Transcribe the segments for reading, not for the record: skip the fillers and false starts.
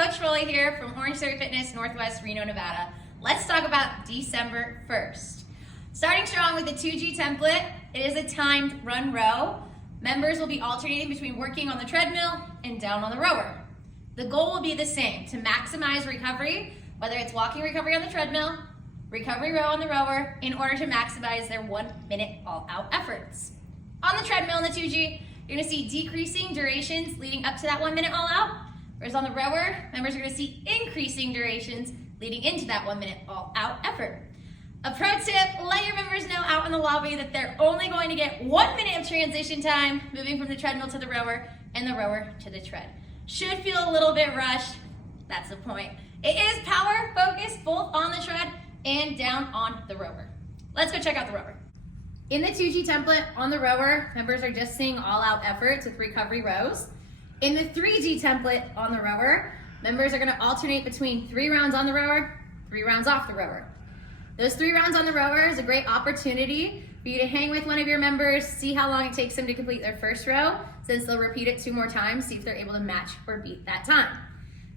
Coach Rolly here from Orange Theory Fitness, Northwest Reno, Nevada. Let's talk about December 1st. Starting strong with the 2G template, it is a timed run row. Members will be alternating between working on the treadmill and down on the rower. The goal will be the same, to maximize recovery, whether it's walking recovery on the treadmill, recovery row on the rower, in order to maximize their 1 minute all-out efforts. On the treadmill in the 2G, you're gonna see decreasing durations leading up to that 1 minute all-out, whereas on the rower, members are gonna see increasing durations leading into that 1 minute all-out effort. A pro tip, let your members know out in the lobby that they're only going to get 1 minute of transition time moving from the treadmill to the rower and the rower to the tread. Should feel a little bit rushed, that's the point. It is power focused both on the tread and down on the rower. Let's go check out the rower. In the 2G template on the rower, members are just seeing all out efforts with recovery rows. In the 3G template on the rower, members are gonna alternate between 3 rounds on the rower, 3 rounds off the rower. Those 3 rounds on the rower is a great opportunity for you to hang with one of your members, see how long it takes them to complete their first row, since they'll repeat it 2 more times, see if they're able to match or beat that time.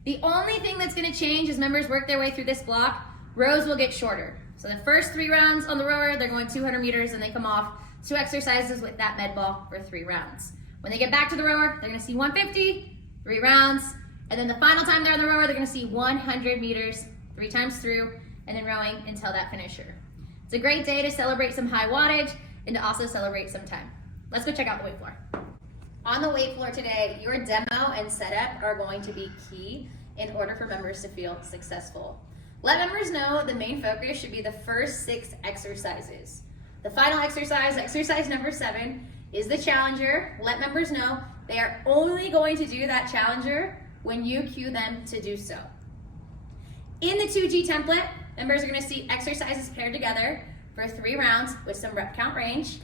The only thing that's gonna change as members work their way through this block, rows will get shorter. So the first 3 rounds on the rower, they're going 200 meters and they come off 2 exercises with that med ball for 3 rounds. When they get back to the rower, they're gonna see 150, 3 rounds, and then the final time they're on the rower, they're gonna see 100 meters, 3 times through, and then rowing until that finisher. It's a great day to celebrate some high wattage and to also celebrate some time. Let's go check out the weight floor. On the weight floor today, your demo and setup are going to be key in order for members to feel successful. Let members know the main focus should be the first 6 exercises. The final exercise, exercise number 7, is the challenger. Let members know they are only going to do that challenger when you cue them to do so. In the 2G template, members are gonna see exercises paired together for 3 rounds with some rep count range.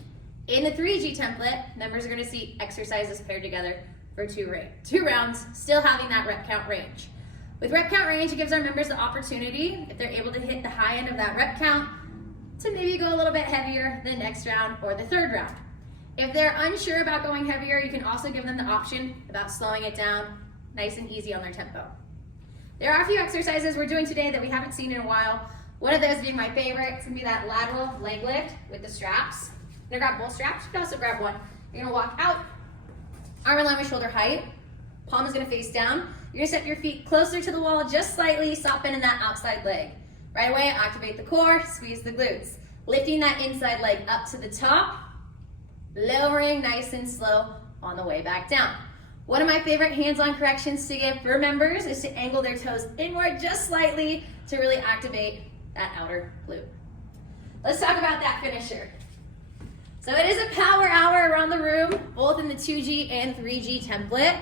In the 3G template, members are gonna see exercises paired together for 2 rounds, still having that rep count range. With rep count range, it gives our members the opportunity, if they're able to hit the high end of that rep count, to maybe go a little bit heavier the next round or the 3rd round. If they're unsure about going heavier, you can also give them the option about slowing it down nice and easy on their tempo. There are a few exercises we're doing today that we haven't seen in a while. One of those being my favorite, it's gonna be that lateral leg lift with the straps. You're gonna grab both straps, you can also grab one. You're gonna walk out, arm in line with shoulder height, palm is gonna face down. You're gonna step your feet closer to the wall just slightly, soften in that outside leg. Right away, activate the core, squeeze the glutes. Lifting that inside leg up to the top, lowering nice and slow on the way back down. One of my favorite hands-on corrections to give for members is to angle their toes inward just slightly to really activate that outer glute. Let's talk about that finisher. So it is a power hour around the room, both in the 2G and 3G template.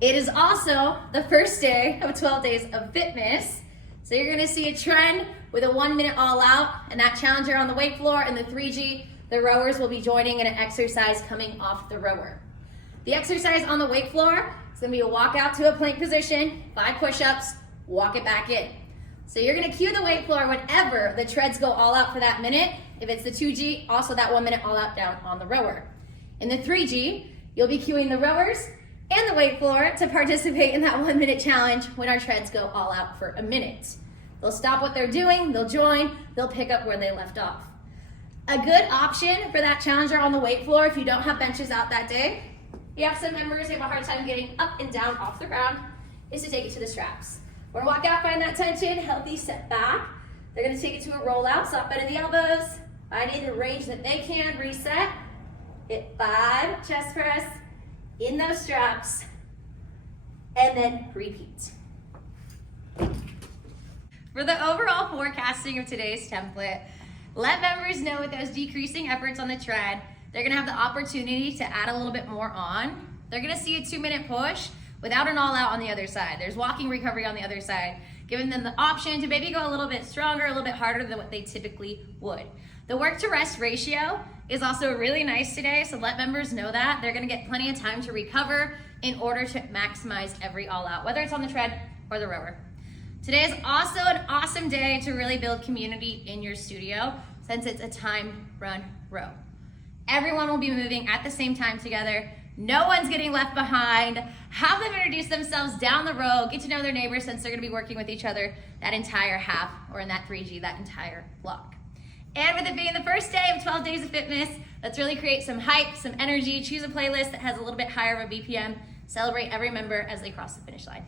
It is also the first day of 12 days of fitness. So you're gonna see a trend with a 1 minute all out and that challenger on the weight floor. In the 3G, the rowers will be joining in an exercise coming off the rower. The exercise on the weight floor is gonna be a walk out to a plank position, 5 push-ups, walk it back in. So you're gonna cue the weight floor whenever the treads go all out for that minute. If it's the 2G, also that 1 minute all out down on the rower. In the 3G, you'll be cueing the rowers and the weight floor to participate in that 1 minute challenge when our treads go all out for a minute. They'll stop what they're doing, they'll join, they'll pick up where they left off. A good option for that challenger on the weight floor if you don't have benches out that day, you have some members who have a hard time getting up and down off the ground, is to take it to the straps. We're gonna walk out, find that tension, healthy step back. They're gonna take it to a rollout, soft bend of the elbows, finding the range that they can, reset, hit 5, chest press, in those straps, and then repeat. For the overall forecasting of today's template, let members know with those decreasing efforts on the tread, they're gonna have the opportunity to add a little bit more on. They're gonna see a 2 minute push without an all out on the other side. There's walking recovery on the other side, giving them the option to maybe go a little bit stronger, a little bit harder than what they typically would. The work to rest ratio is also really nice today, so let members know that. They're gonna get plenty of time to recover in order to maximize every all out, whether it's on the tread or the rower. Today is also an awesome day to really build community in your studio since it's a timed run row. Everyone will be moving at the same time together No one's getting left behind. Have them introduce themselves down the road, get to know their neighbors since they're gonna be working with each other that entire half, or in that 3G, that entire block. And with it being the first day of 12 Days of Fitness, let's really create some hype, some energy, choose a playlist that has a little bit higher of a BPM, celebrate every member as they cross the finish line.